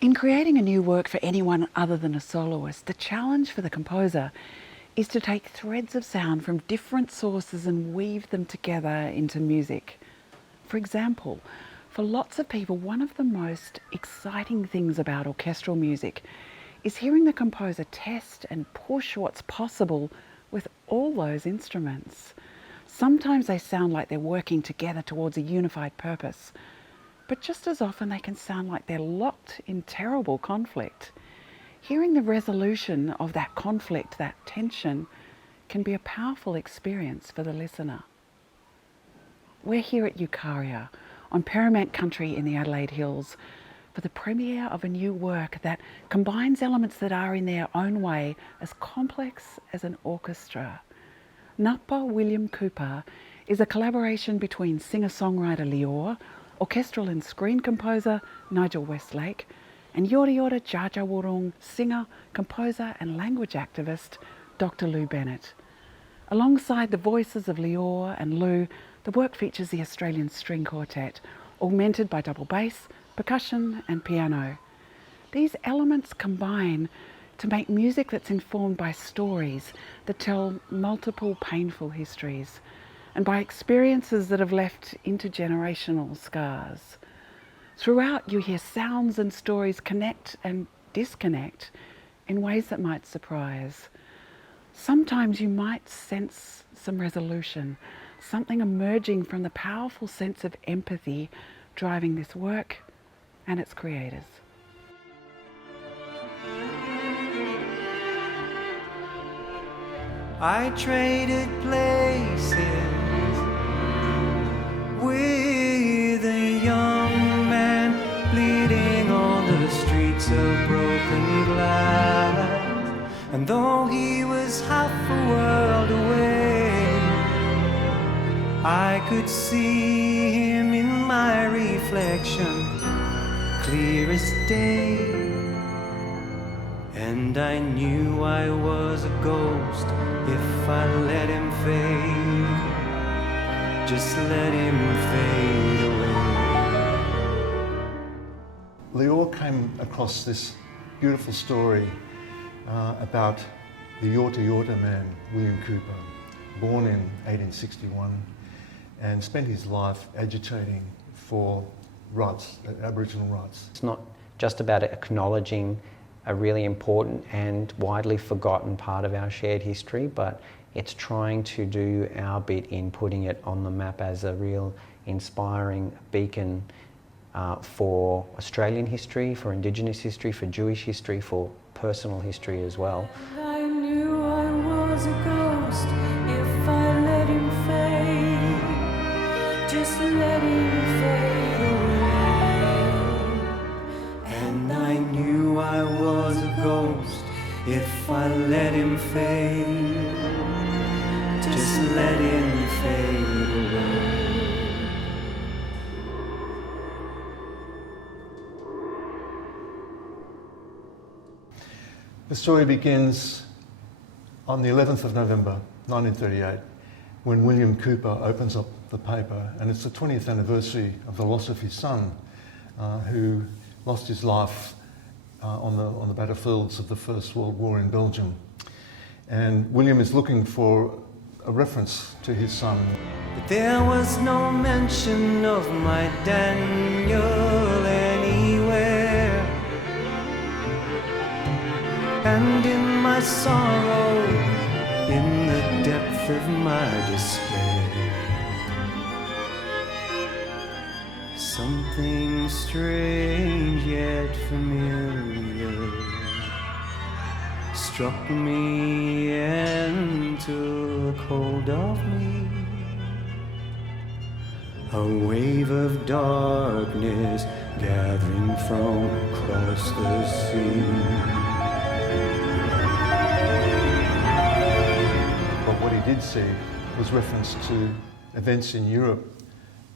In creating a new work for anyone other than a soloist, the challenge for the composer is to take threads of sound from different sources and weave them together into music. For example, for lots of people, one of the most exciting things about orchestral music is hearing the composer test and push what's possible with all those instruments. Sometimes they sound like they're working together towards a unified purpose, but just as often they can sound like they're locked in terrible conflict. Hearing the resolution of that conflict, that tension, can be a powerful experience for the listener. We're here at Eucharia, on Paramount Country in the Adelaide Hills, for the premiere of a new work that combines elements that are in their own way as complex as an orchestra. Ngapa William Cooper is a collaboration between singer-songwriter Lior, orchestral and screen composer Nigel Westlake, and Yora Yora Jaja Wurrung singer, composer and language activist Dr. Lou Bennett. Alongside the voices of Lior and Lou, the work features the Australian String Quartet, augmented by double bass, percussion and piano. These elements combine to make music that's informed by stories that tell multiple painful histories, and by experiences that have left intergenerational scars. Throughout, you hear sounds and stories connect and disconnect in ways that might surprise. Sometimes you might sense some resolution, something emerging from the powerful sense of empathy driving this work and its creators. I traded places with a young man bleeding on the streets of broken glass. And though he was half a world away, I could see him in my reflection, clear as day. And I knew I was a ghost if I let him fade. Just let him fade away. Lior came across this beautiful story about the Yorta Yorta man, William Cooper, born in 1861 and spent his life agitating for rights, Aboriginal rights. It's not just about acknowledging a really important and widely forgotten part of our shared history, but it's trying to do our bit in putting it on the map as a real inspiring beacon for Australian history, for indigenous history, for Jewish history, for personal history as well. I knew I was a ghost if I let him fade. Just let him fade away. And I knew I was a ghost if I let him fade. Just let him fade away. The story begins on the 11th of November 1938 when William Cooper opens up the paper, and it's the 20th anniversary of the loss of his son who lost his life on the battlefields of the First World War in Belgium. And William is looking for a reference to his son. But there was no mention of my Daniel anywhere. And in my sorrow, in the depth of my despair, something strange yet familiar struck me and took hold of me. A wave of darkness gathering from across the sea. But what he did see was reference to events in Europe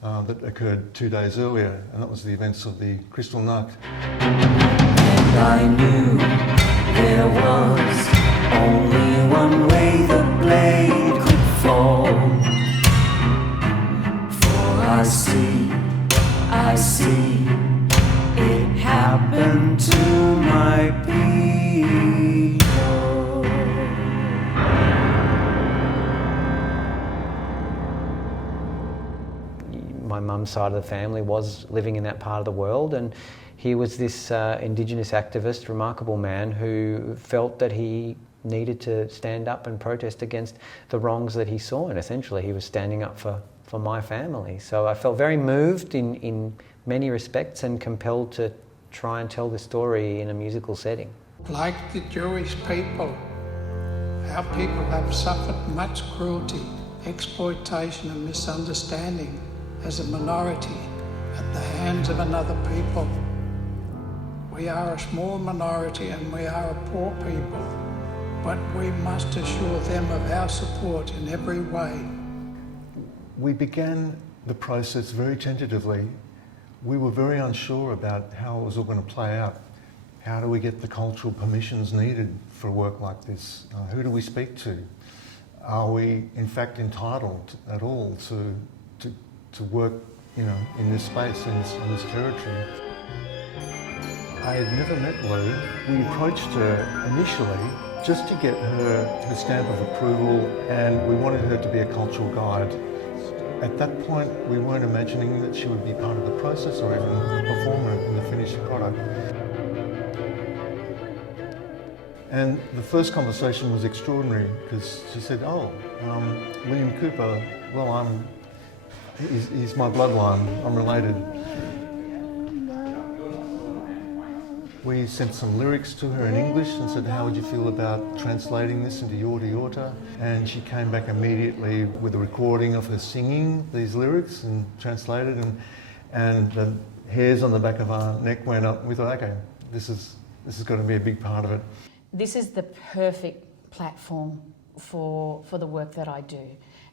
that occurred 2 days earlier, and that was the events of the Kristallnacht. And I knew there was only one way the blade could fall. For I see, it happened to my mum's side of the family was living in that part of the world, and he was this indigenous activist, remarkable man who felt that he needed to stand up and protest against the wrongs that he saw, and essentially he was standing up for my family. So I felt very moved in many respects and compelled to try and tell the story in a musical setting. Like the Jewish people, our people have suffered much cruelty, exploitation and misunderstanding as a minority at the hands of another people. We are a small minority and we are a poor people, but we must assure them of our support in every way. We began the process very tentatively. We were very unsure about how it was all going to play out. How do we get the cultural permissions needed for a work like this? Who do we speak to? Are we in fact entitled at all to work, in this space, in this territory? I had never met Lou. We approached her initially just to get her stamp of approval, and we wanted her to be a cultural guide. At that point, we weren't imagining that she would be part of the process or even a performer in the finished product. And the first conversation was extraordinary because she said, William Cooper, well, he's my bloodline, I'm related. We sent some lyrics to her in English and said, how would you feel about translating this into Yorta Yorta? And she came back immediately with a recording of her singing these lyrics and translated, and the hairs on the back of our neck went up. We thought, okay, this is going to be a big part of it. This is the perfect platform for the work that I do,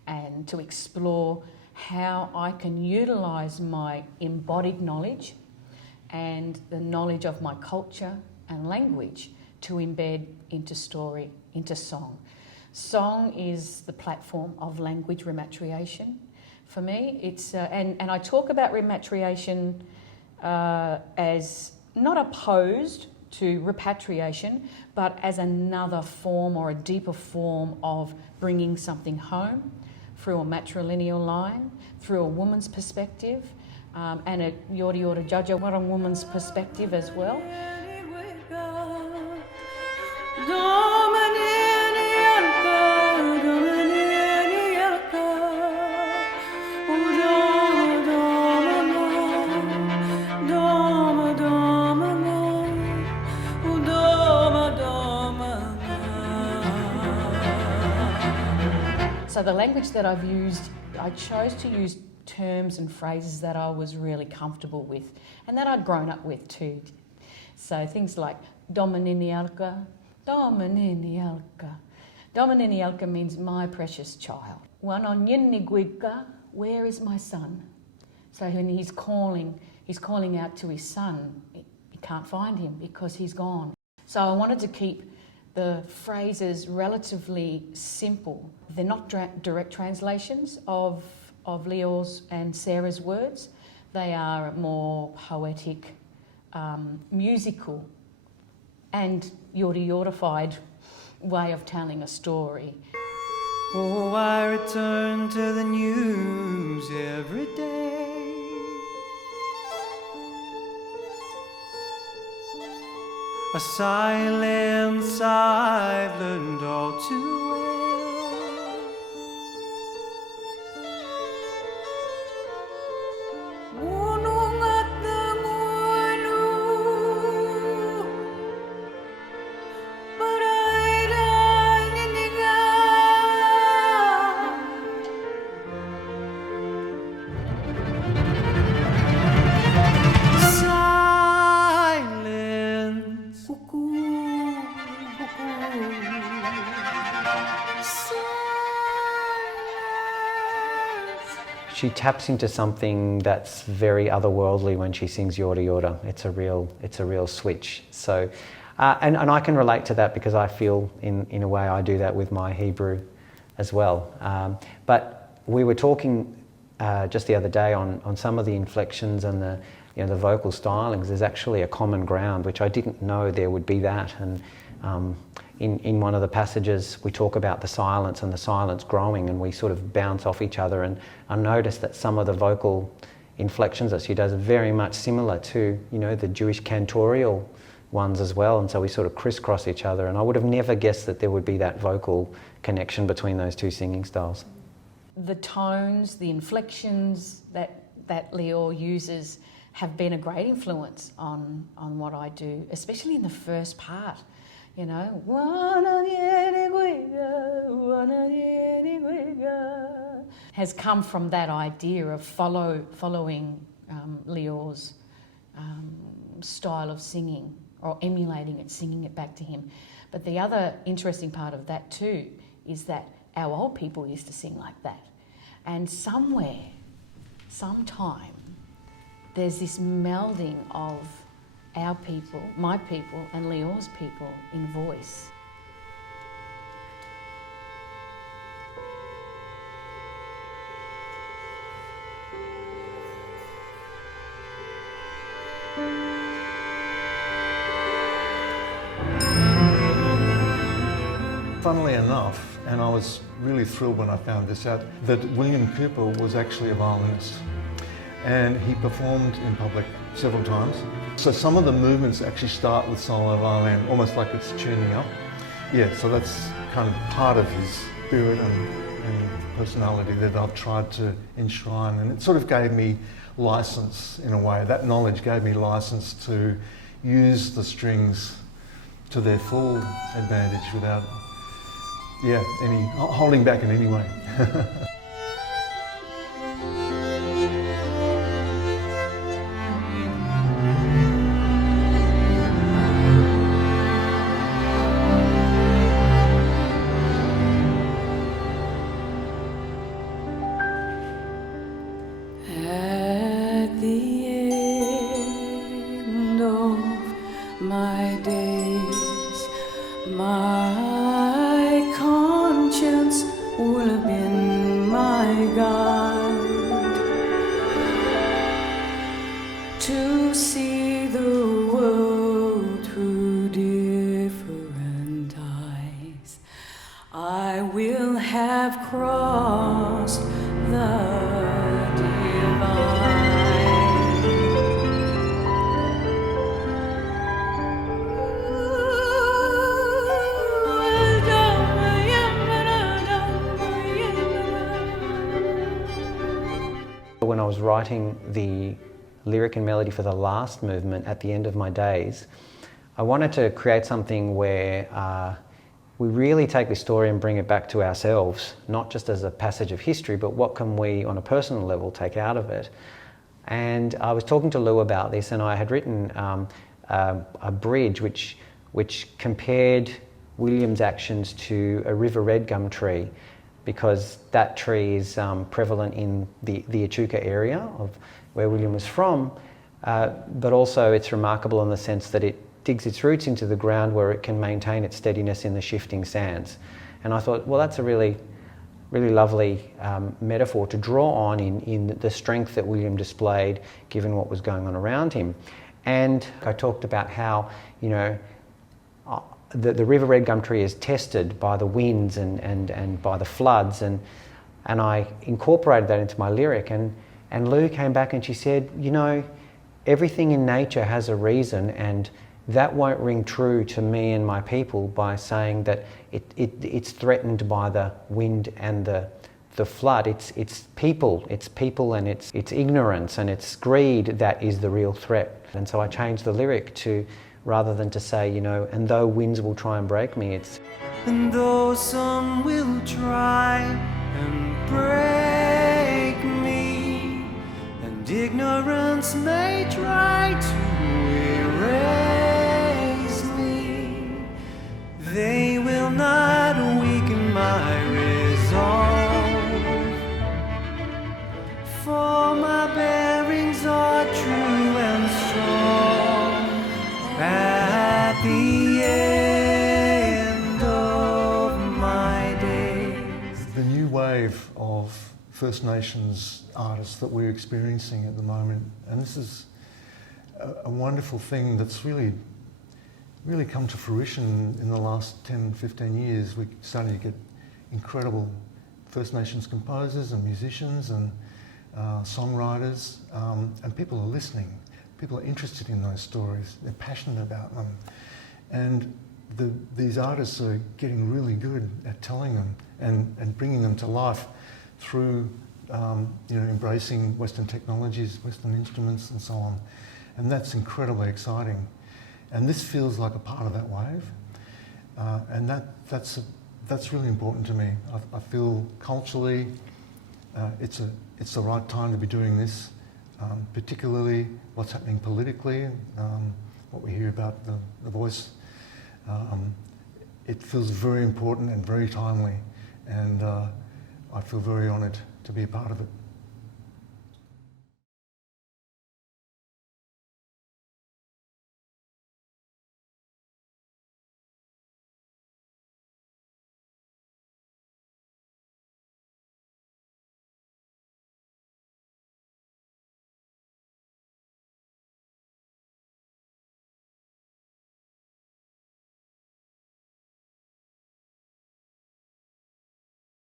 and to explore how I can utilise my embodied knowledge and the knowledge of my culture and language to embed into story, into song. Song is the platform of language rematriation. For me, it's, and I talk about rematriation as not opposed to repatriation, but as another form or a deeper form of bringing something home through a matrilineal line, through a woman's perspective, and a Yorta Yorta Judja Warang woman's perspective as well. So the language that I've used, I chose to use terms and phrases that I was really comfortable with and that I'd grown up with too. So things like Domininialka, Domininialka. Domininialka means my precious child. Wanonyiniguidka, where is my son? So when he's calling out to his son, he can't find him because he's gone. So I wanted to keep the phrases relatively simple. They're not direct translations of Lior's and Sarah's words. They are more poetic, musical and Yorta Yortified way of telling a story. Oh, I return to the news every day. A silence I've learned all too well. Gunung at Tengunu, berairan She taps into something that's very otherworldly when she sings Yorta Yorta. It's a real switch. So, and I can relate to that because I feel in a way I do that with my Hebrew as well. But we were talking just the other day on some of the inflections and the vocal stylings. There's actually a common ground, which I didn't know there would be that. And in one of the passages we talk about the silence and the silence growing, and we sort of bounce off each other, and I noticed that some of the vocal inflections that she does are very much similar to, you know, the Jewish cantorial ones as well, and so we sort of crisscross each other, and I would have never guessed that there would be that vocal connection between those two singing styles. The tones, the inflections that Lior uses have been a great influence on what I do, especially in the first part. You know, has come from that idea of following Lior's style of singing, or emulating it, singing it back to him. But the other interesting part of that too is that our old people used to sing like that. And somewhere, sometime, there's this melding of our people, my people, and Lior's people in voice. Funnily enough, and I was really thrilled when I found this out, that William Cooper was actually a violinist, and he performed in public several times. So some of the movements actually start with solo la lam, almost like it's tuning up. Yeah, so that's kind of part of his spirit and personality that I've tried to enshrine, and it sort of gave me license in a way. That knowledge gave me license to use the strings to their full advantage without any holding back in any way. At the end of my days, my conscience will have been my guide to see the world through different eyes. I will have crossed the When I was writing the lyric and melody for the last movement at the end of my days, I wanted to create something where we really take the story and bring it back to ourselves, not just as a passage of history, but what can we on a personal level take out of it. And I was talking to Lou about this, and I had written a bridge which compared William's actions to a river red gum tree, because that tree is prevalent in the Echuca area of where William was from, but also it's remarkable in the sense that it digs its roots into the ground where it can maintain its steadiness in the shifting sands. And I thought, well, that's a really lovely metaphor to draw on in the strength that William displayed given what was going on around him. And I talked about how, you know, the river red gum tree is tested by the winds and by the floods, and I incorporated that into my lyric, and Lou came back and she said, you know, everything in nature has a reason, and that won't ring true to me and my people by saying that it's threatened by the wind and the flood. It's people and it's ignorance and it's greed that is the real threat. And so I changed the lyric to, rather than to say, you know, and though winds will try and break me, it's... And though some will try and break me, and ignorance may try to erase me, they will not weaken my resolve, for my bearings are true and strong. At the end of my days. The new wave of First Nations artists that we're experiencing at the moment, and this is a wonderful thing that's really really come to fruition in the last 10, 15 years. We're starting to get incredible First Nations composers and musicians and songwriters, and people are listening. People are interested in those stories. They're passionate about them. And these artists are getting really good at telling them and bringing them to life through embracing Western technologies, Western instruments and so on. And that's incredibly exciting. And this feels like a part of that wave. And that's really important to me. I feel culturally it's the right time to be doing this, particularly what's happening politically, what we hear about the voice. It feels very important and very timely, and I feel very honoured to be a part of it.